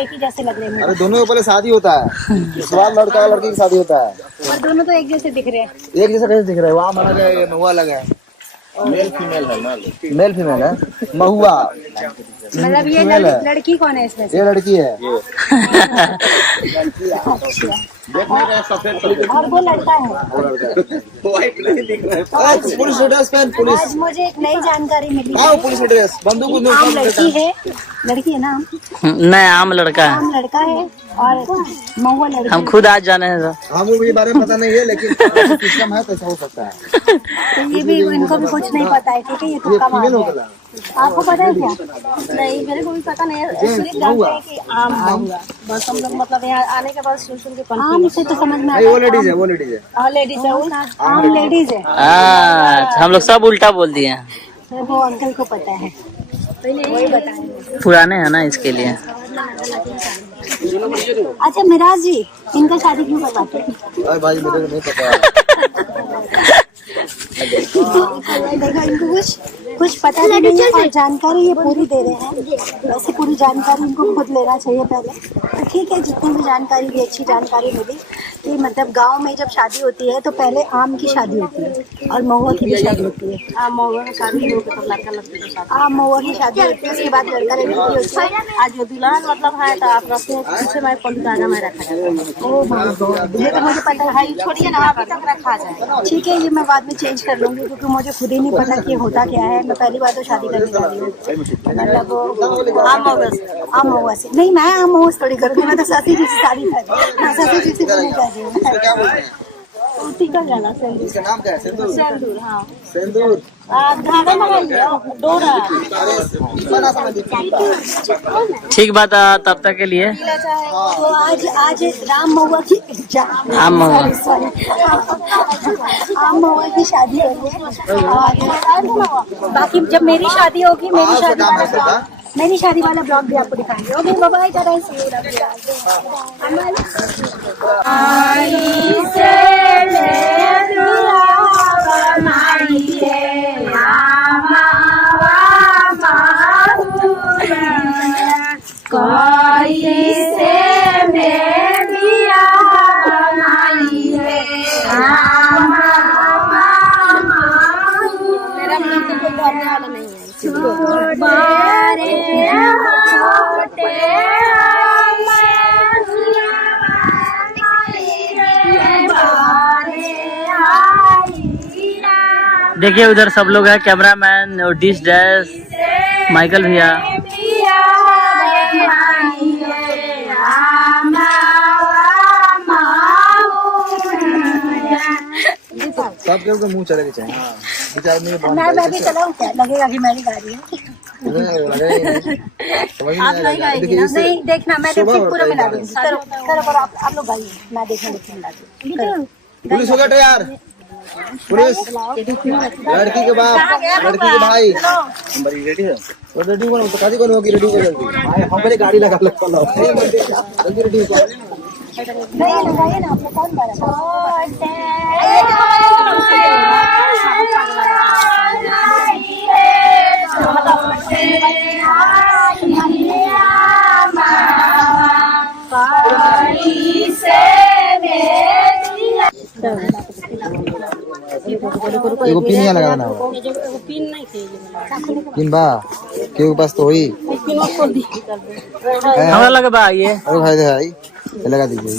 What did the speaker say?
एक ही जैसे लग रहे हैं। अरे दोनों पहले शादी होता है, इस बार लड़का और लड़की की शादी होता है। और दोनों तो एक जैसे दिख रहे हैं। एक जैसा कैसे दिख रहा है? वहाँ अलग है, ये महुआ अलग है। मेल फीमेल है ना? मेल फीमेल है, महुआ मतलब ये फीमेल है। लड़की कौन है इसमें से? ये लड़की है। और वो लड़का है। पुलिस ड्रेस पहन, पुलिस। आज मुझे एक नई जानकारी मिली आओ पुलिस ड्रेस, बंदूक आम लड़की है, लड़की है ना? नहीं, आम लड़का है। आम लड़का है और महुआ लड़की। हम खुद आज जाने हैं। हमें भी बारे में पता नहीं है, लेकिन सिस्टम है तो ऐसा हो सकता है। तो ये भी इनको भी कुछ नहीं पता है, ठीक है? ये तुक्का मार रहे हैं। आपको पता है क्या? नहीं, मेरे को भी पता नहीं है। सिर्फ जानते हैं कि आम होगा, बस हम लोग मतलब यहाँ आने के बाद सुन के आम से तो समझ में वो लेडीज है, वो लेडीज है। हाँ लेडीज है, आम लेडीज है। हम लोग सब उल्टा बोल दिए हैं। वो अंकल को पता है, वही बताएंगे। पुराने हैं ना, इसके लिए। अच्छा मिराज जी, इनका शादी क्यों करवाते हैं? अरे भाई मुझे नहीं पता। देखो इनको कुछ पता भी नहीं है और जानकारी ये पूरी दे रहे हैं। वैसे पूरी जानकारी इनको खुद लेना चाहिए पहले। तो ठीक है, जितनी भी जानकारी भी अच्छी जानकारी मिली कि मतलब गांव में जब शादी होती है तो पहले आम की शादी होती है और महुआ की भी शादी होती है। आम महुआ की शादी हो तो लड़का लड़की की शादी, आम महुआ की शादी होती है, उसके बाद लड़का लड़की होती है। आज जो दुल्हन मतलब है तो आप रखते हैं पीछे में पंडित में रखा जाता है। ओ माय गॉड, ये तो मुझे पता है। भाई छोड़िए ना, अभी तक रखा जाए। ठीक है, ये मैं बाद में चेंज कर लूंगी क्योंकि मुझे खुद ही नहीं पता कि होता क्या है। मैं पहली बार तो शादी करने जा रही हूँ। मतलब आम महुआ से नहीं, मैं आम महुआ थोड़ी करूँगी। मैं तो साथी जी से शादी कर रही हूँ, साथी जी से नहीं कर रही हूँ। टिकल जाना सिंदूर। इसका नाम क्या है? सिंदूर। सिंदूर, हाँ। सिंदूर। धागा लगाइए, डोरा। ठीक बात, तब तक के लिए। तो आज राम महुआ की आम महुआ। आम महुआ की शादी हो रही है। बाकी जब मेरी शादी होगी, मेरी शादी वाला ब्लॉग भी आपको दिखाएंगे। ओके बाय देखिए उधर सब लोग हैं, कैमरामैन और डिश डैश, माइकल भैया। सब के मुंह चले के चाहिए। मैं भी चलाऊं क्या? लगेगा कि मैं नहीं गा रही हूँ। आप नहीं गाएंगे ना? नहीं देखना, मैं पूरा मिला दूंगी। करो आप लोग गाइए, मैं देखना मिला दूंगी। पुलिस हो गया यार, पुलिस। लड़की के बाप, लड़की के भाई। रेडी है? रेडी कौन? तो काजी कौन होगी? रेडी हो जल्दी। हमारी गाड़ी लगा लो, जल्दी रेडी हो। नहीं लगाइए ना, आपने कौन बारा एगो पिन यहाँ लगा देना। पिन बा के पास तो हुई हमारा लगा बा ये। अरे भाई भाई लगा दीजिए।